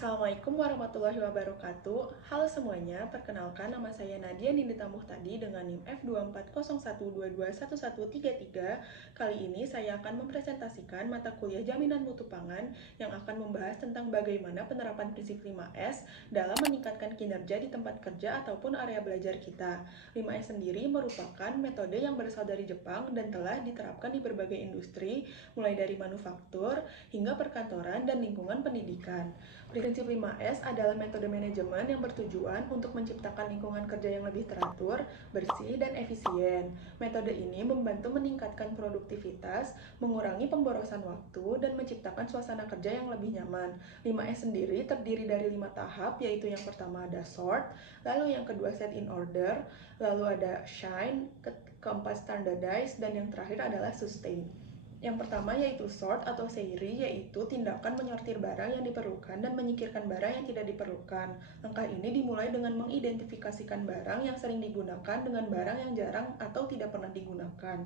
Assalamualaikum warahmatullahi wabarakatuh. Halo semuanya, perkenalkan nama saya Nadia Nindita Muhtadi dengan NIM F2401221133. Kali ini saya akan mempresentasikan mata kuliah Jaminan Mutu Pangan yang akan membahas tentang bagaimana penerapan prinsip 5S dalam meningkatkan kinerja di tempat kerja ataupun area belajar kita. 5S sendiri merupakan metode yang berasal dari Jepang dan telah diterapkan di berbagai industri, mulai dari manufaktur hingga perkantoran dan lingkungan pendidikan. Prinsip 5S adalah metode manajemen yang bertujuan untuk menciptakan lingkungan kerja yang lebih teratur, bersih, dan efisien. Metode ini membantu meningkatkan produktivitas, mengurangi pemborosan waktu, dan menciptakan suasana kerja yang lebih nyaman. 5S sendiri terdiri dari 5 tahap, yaitu yang pertama ada sort, lalu yang kedua set in order, lalu ada shine, keempat standardize, dan yang terakhir adalah sustain. Yang pertama yaitu sort atau seiri, yaitu tindakan menyortir barang yang diperlukan dan menyingkirkan barang yang tidak diperlukan. Langkah ini dimulai dengan mengidentifikasikan barang yang sering digunakan dengan barang yang jarang atau tidak pernah digunakan.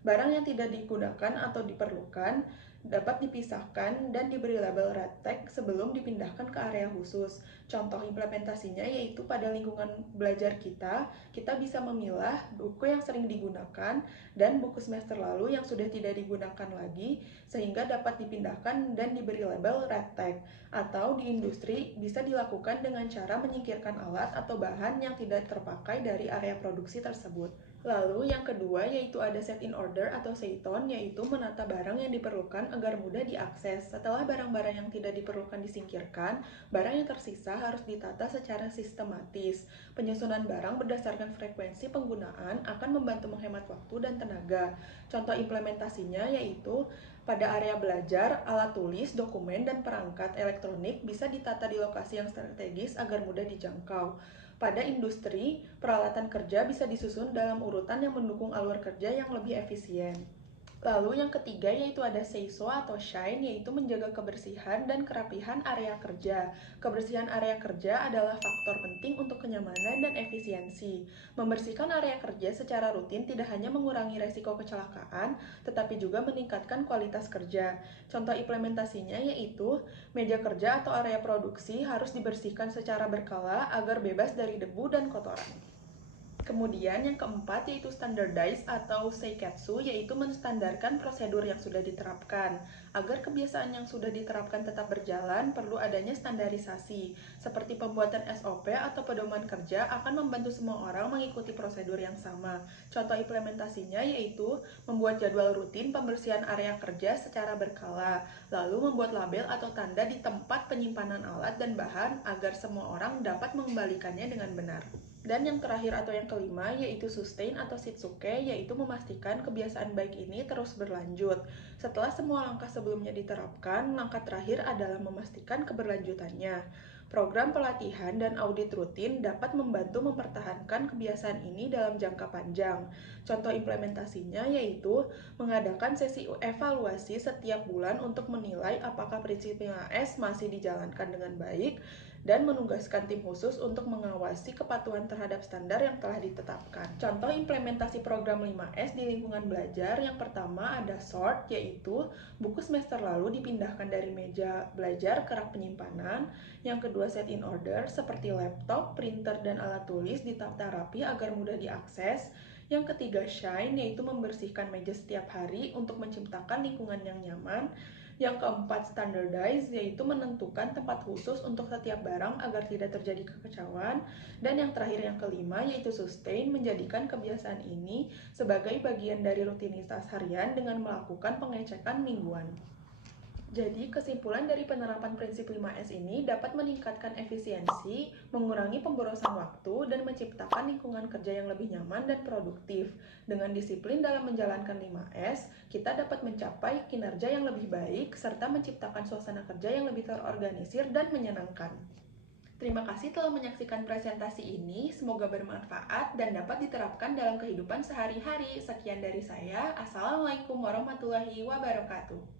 Barang yang tidak digunakan atau diperlukan dapat dipisahkan dan diberi label red tag sebelum dipindahkan ke area khusus. Contoh implementasinya yaitu pada lingkungan belajar kita bisa memilah buku yang sering digunakan dan buku semester lalu yang sudah tidak digunakan lagi sehingga dapat dipindahkan dan diberi label red tag. Atau di industri bisa dilakukan dengan cara menyingkirkan alat atau bahan yang tidak terpakai dari area produksi tersebut. Lalu yang kedua yaitu ada set in order atau seiton, yaitu menata barang yang diperlukan agar mudah diakses. Setelah barang-barang yang tidak diperlukan disingkirkan, barang yang tersisa harus ditata secara sistematis. Penyusunan barang berdasarkan frekuensi penggunaan akan membantu menghemat waktu dan tenaga. Contoh implementasinya yaitu pada area belajar, alat tulis, dokumen, dan perangkat elektronik bisa ditata di lokasi yang strategis agar mudah dijangkau. Pada industri, peralatan kerja bisa disusun dalam urutan yang mendukung alur kerja yang lebih efisien. Lalu yang ketiga yaitu ada seiso atau shine, yaitu menjaga kebersihan dan kerapihan area kerja. Kebersihan area kerja adalah faktor penting untuk kenyamanan dan efisiensi. Membersihkan area kerja secara rutin tidak hanya mengurangi resiko kecelakaan, tetapi juga meningkatkan kualitas kerja. Contoh implementasinya yaitu meja kerja atau area produksi harus dibersihkan secara berkala agar bebas dari debu dan kotoran. Kemudian yang keempat yaitu standardize atau seiketsu, yaitu menstandarkan prosedur yang sudah diterapkan. Agar kebiasaan yang sudah diterapkan tetap berjalan, perlu adanya standarisasi. Seperti pembuatan SOP atau pedoman kerja akan membantu semua orang mengikuti prosedur yang sama. Contoh implementasinya yaitu membuat jadwal rutin pembersihan area kerja secara berkala, lalu membuat label atau tanda di tempat penyimpanan alat dan bahan agar semua orang dapat mengembalikannya dengan benar. Dan yang terakhir atau yang kelima yaitu sustain atau shitsuke, yaitu memastikan kebiasaan baik ini terus berlanjut. Setelah semua langkah sebelumnya diterapkan, langkah terakhir adalah memastikan keberlanjutannya. Program pelatihan dan audit rutin dapat membantu mempertahankan kebiasaan ini dalam jangka panjang. Contoh implementasinya yaitu mengadakan sesi evaluasi setiap bulan untuk menilai apakah prinsip 5S masih dijalankan dengan baik, dan menugaskan tim khusus untuk mengawasi kepatuhan terhadap standar yang telah ditetapkan. Contoh implementasi program 5S di lingkungan belajar, yang pertama ada sort, yaitu buku semester lalu dipindahkan dari meja belajar ke rak penyimpanan. Yang kedua set in order, seperti laptop, printer, dan alat tulis ditata rapi agar mudah diakses. Yang ketiga shine, yaitu membersihkan meja setiap hari untuk menciptakan lingkungan yang nyaman. Yang keempat standardize, yaitu menentukan tempat khusus untuk setiap barang agar tidak terjadi kekacauan. Dan yang terakhir yang kelima yaitu sustain, menjadikan kebiasaan ini sebagai bagian dari rutinitas harian dengan melakukan pengecekan mingguan. Jadi, kesimpulan dari penerapan prinsip 5S ini dapat meningkatkan efisiensi, mengurangi pemborosan waktu, dan menciptakan lingkungan kerja yang lebih nyaman dan produktif. Dengan disiplin dalam menjalankan 5S, kita dapat mencapai kinerja yang lebih baik, serta menciptakan suasana kerja yang lebih terorganisir dan menyenangkan. Terima kasih telah menyaksikan presentasi ini, semoga bermanfaat dan dapat diterapkan dalam kehidupan sehari-hari. Sekian dari saya, Assalamualaikum warahmatullahi wabarakatuh.